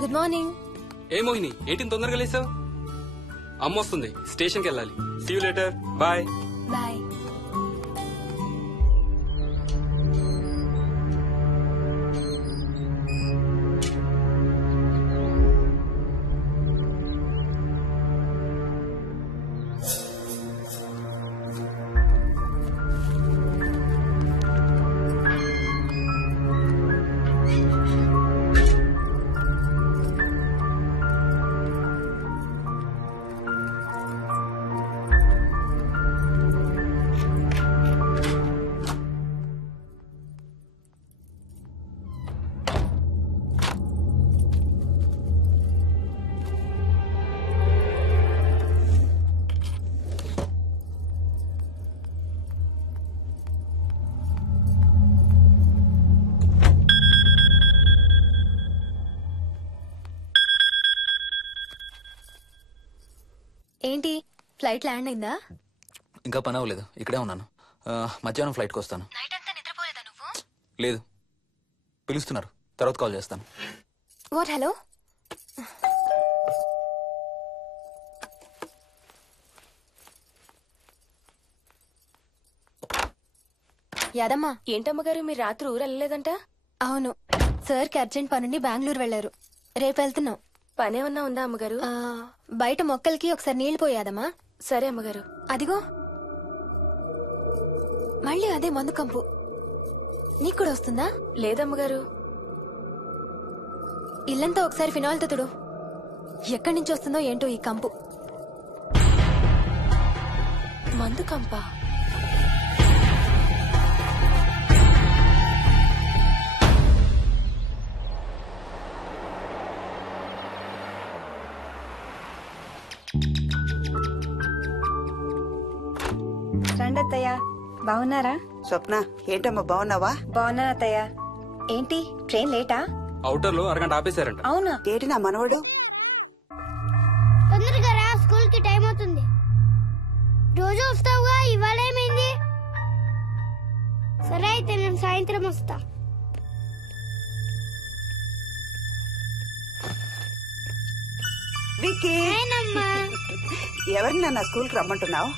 Good morning. ఏ మోహిని ఏంటి తొందరగా లేసావు? అమ్మ వస్తుంది, స్టేషన్కి వెళ్ళాలి. See you later. Bye. Bye. ఏంటి ఫ్లైట్ ల్యాండ్ అయిందా? ఇంకా పని అవ్వలేదు, ఇక్కడే ఉన్నాను. మధ్యాహ్నం ఫ్లైట్కి వస్తాను. నైట్ అంతా నిద్రపోలేదా నువ్వు? లేదు, పిలుస్తున్నారు, తర్వాత కాల్ చేస్తాను. వాట్? హలో. యాదమ్మా. ఏంటమ్మగారు మీరు రాత్రి ఊరు వెళ్ళలేదంట? అవును, సార్కి అర్జెంట్ పనుండి బెంగళూరు వెళ్లారు. రేపు వెళ్తున్నాం. పనేమన్నా ఉందా అమ్మగారు? బయట మొక్కలకి ఒకసారి నీళ్లు పోయాదమ్మా. సరే అమ్మగారు. అదిగో మళ్ళీ అదే మందు కంపు. నీకు కూడా వస్తుందా? లేదమ్మగారు. ఇల్లంతా ఒకసారి ఫినాయిల్ తో తుడు. ఎక్కడి నుంచి వస్తుందో ఏంటో ఈ కంపు. మందు కంపా? రండి అత్తయ్య. బాగున్నారా? స్వప్న, ఏంటమ్మా బాగున్నావా? బాగున్నా అత్తయ్య. ఏంటి ట్రైన్ లేటా? అవుటర్ లో అరగంట ఆపేశారంట. అవునా? ఏంటి నా మనవడు? తొందరగా రా, స్కూల్ కి టైం అవుతుంది. రోజు వస్తావుగా, ఇవాళ ఏమైంది? సరే అయితే నేను సాయంత్రం వస్తా. విక్కీ, ఎవరిని నా స్కూల్ కి రమ్మంటున్నావు?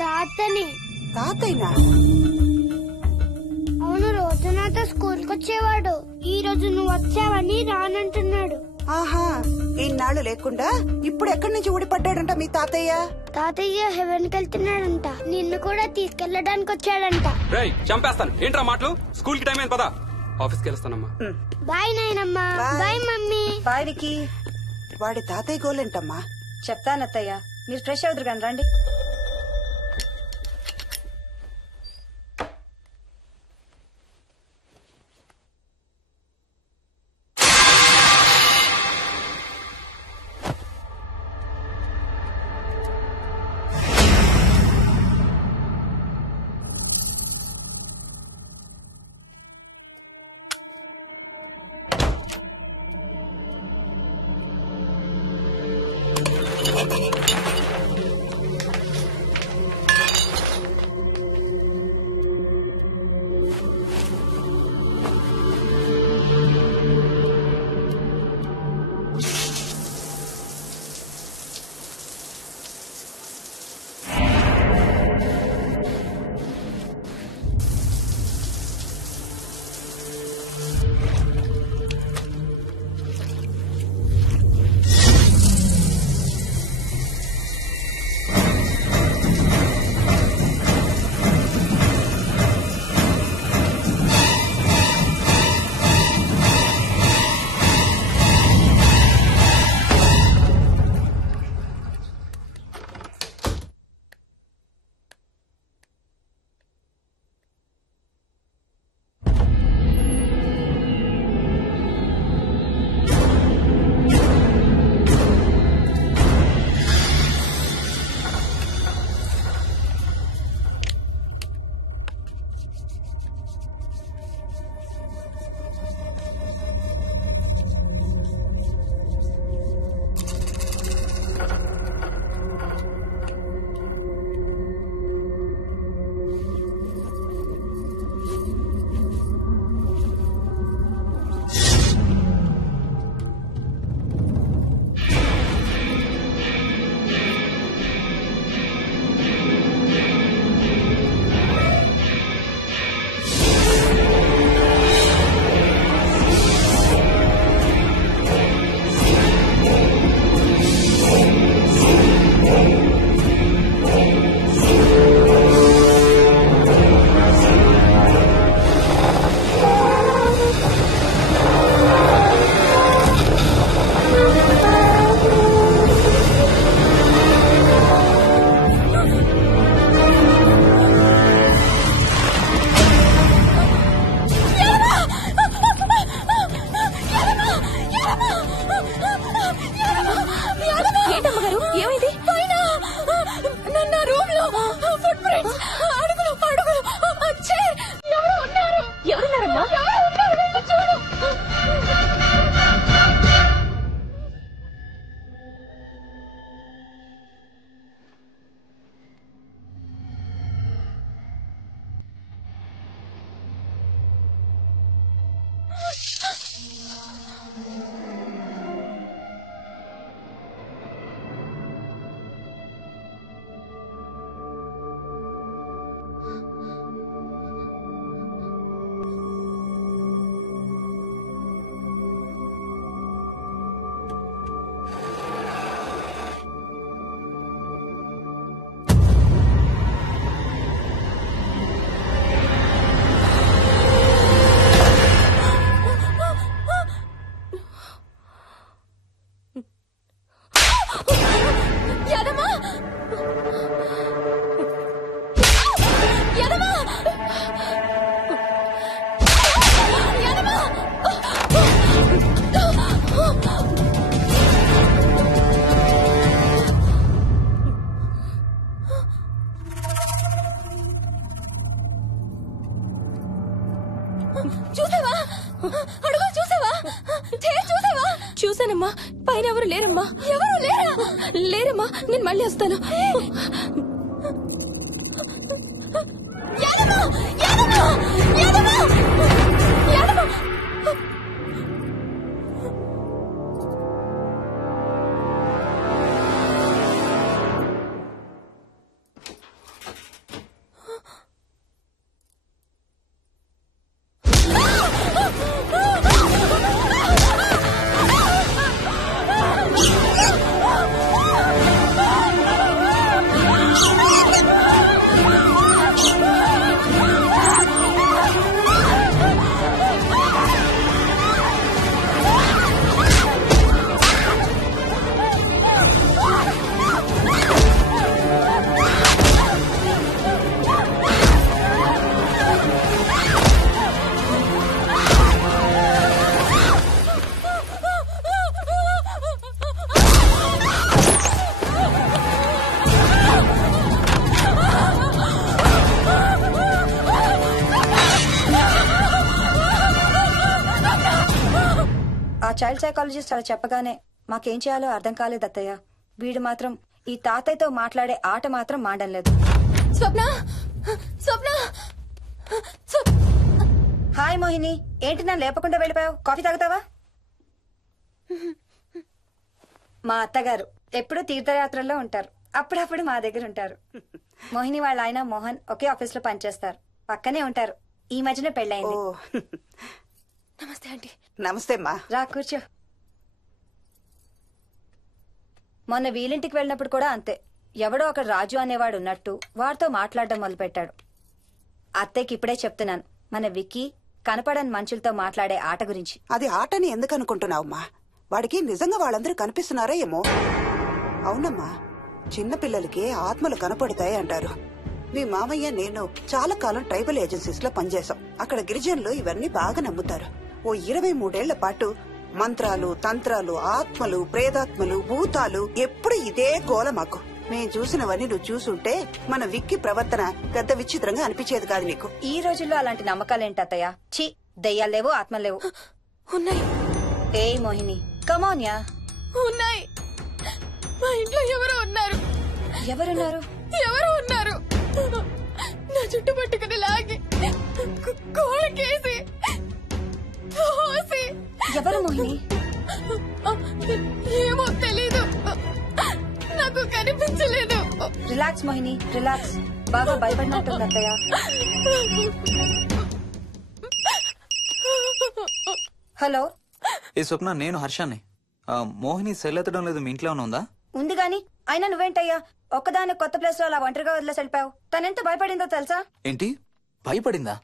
తాతని. తాతయ్యనా? అవును, రోజు నాతో స్కూల్ కి వచ్చేవాడు. ఈ రోజు నువ్వు వచ్చావని రానంటున్నాడు. ఆహా, ఇన్నాళ్ళు లేకుండా ఇప్పుడు ఎక్కడి నుంచి ఊడిపడ్డాడంట మీ తాతయ్య? తాతయ్య హెవెన్ కి వెళ్తున్నాడంట. నిన్ను కూడా తీసుకెళ్లడానికి వచ్చాడంట. రేయ్, చంపేస్తాను. ఏంట్రా మాటలు? స్కూల్ కి టైం అయింది, పదా. ఆఫీస్కి వెళ్తానమ్మా. బాయ్ నాయనమ్మా. Bye mummy. బాయ్ విక్కీ. వాడి తాతయ్య గోలేంటమ్మా? చెప్తానత్తయ్య, మీరు ఫ్రెష్ అవుతురు కానీ రండి. చూసావా అడుగు చూసావా చూసావా? చూసానమ్మా, పైన ఎవరు లేరమ్మా. ఎవరు లేరా? లేరమ్మా, నేను మళ్ళీ వస్తాను. యాదమ్మ! యాదమ్మ! యాదమ్మ! యాదమ్మ! ఆ చైల్డ్ సైకాలజిస్ట్ అలా చెప్పగానే మాకేం చేయాలో అర్థం కాలేదు అత్తయ్య. వీడు మాత్రం ఈ తాతయ్యతో మాట్లాడే ఆట మాత్రం మాడం లేదు. స్వప్న! స్వప్న! హాయ్ మోహిని, ఏంటి నన్ను లేపకుండా వెళ్ళిపోయావు? కాఫీ తాగుతావా? మా అత్తగారు ఎప్పుడూ తీర్థయాత్రల్లో ఉంటారు, అప్పుడప్పుడు మా దగ్గర ఉంటారు. మోహిని వాళ్ళ ఆయన మోహన్ ఒకే ఆఫీస్ లో పనిచేస్తారు, పక్కనే ఉంటారు. ఈ మధ్యన పెళ్ళైంది. నమస్తే ఆంటీ. నమస్తే అమ్మా. రా కూర్చో. మొన్న వీలింటికి వెళ్ళినప్పుడు కూడా అంతే. ఎవడో ఒక రాజు అనేవాడు ఉన్నట్టు వాడితో మాట్లాడడం మొదలుపెట్టాడు. అత్తయ్యకి ఇప్పుడే చెప్తున్నాను, మన విక్కీ కనపడని మనుషులతో మాట్లాడే ఆట గురించి. అది ఆటని ఎందుకు అనుకుంటున్నావమ్మా? వాడికి నిజంగా వాళ్ళందరూ కనిపిస్తున్నారా ఏమో. అవునమ్మా, చిన్నపిల్లలకి ఆత్మలు కనపడతాయి అంటారు. మీ మామయ్య నేను చాలా కాలం ట్రైబల్ ఏజెన్సీస్ లో పనిచేశాం. అక్కడ గిరిజనులు ఇవన్నీ బాగా నమ్ముతారు. ఓ 23 ఏళ్ల పాటు మంత్రాలు, తంత్రాలు, ఆత్మలు, ప్రేతాత్మలు, భూతాలు, ఎప్పుడు ఇదే గోల మాకు. మేం చూసినవన్నీ నువ్వు చూసుంటే మన విక్కి ప్రవర్తన పెద్ద విచిత్రంగా అనిపించేది కాదు నీకు. ఈ రోజుల్లో అలాంటి నమ్మకాలేంటి అత్తయ్య? ఛీ, దెయ్యాలు లేవు, ఆత్మలు లేవు. ఉన్నాయి, ఏయ్ మోహిని, కమోన్యా. ఉన్నాయి. మా ఇంట్లో ఎవరో ఉన్నారు. ఎవరున్నారు? ఎవరో ఉన్నారు. నా చుట్టు పట్టుకుని లాగి కోళ్ళకేసి తోసి. ఎవరు మోహిని? ఏమో తెలీదు, నాకు కనిపించలేదు. Relax Mohini, relax. బాగా భయపడినట్టుంది అత్తయ్య. హలో. ఏ స్వప్న, నేను హర్షాన్ని. మోహిని సెల్ ఎత్తడం లేదు, మీ ఇంట్లో ఏమైనా ఉందా? ఉంది గాని, అయినా నువ్వేంటయ్యా ఒక్కదాని కొత్త ప్లేస్ లో అలా ఒంటరిగా వదిలేసి వెళ్ళిపోయావు? తనెంత భయపడిందో తెలుసా? ఏంటి, భయపడిందా?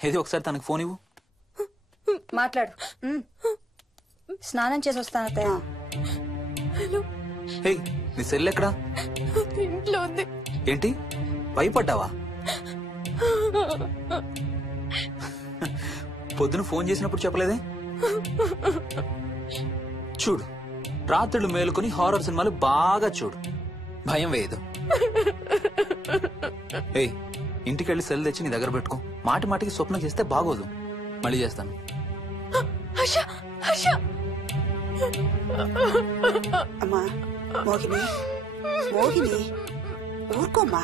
ఏది ఒకసారి తనకు ఫోన్ ఇవ్వు. మాట్లాడు. స్నానం చేసి వస్తాను అత్తయ్య. హే, నీ సెల్ ఎక్కడా? ఇంట్లో ఉంది. ఏంటి, భయపడ్డావా? పొద్దున ఫోన్ చేసినప్పుడు చెప్పలేదే? చూడు, రాత్రులు మేలుకొని హారర్ సినిమాలు బాగా చూడు, భయం వేయదు. ఏయ్, ఇంటికెళ్ళి సెల్ తెచ్చి నీ దగ్గర పెట్టుకో. మాటి మాటికి స్వప్నం చేస్తే బాగోదు. మళ్ళీ చేస్తాను. అమ్మా మోహిని, మోహిని ఊరుకోమ్మా.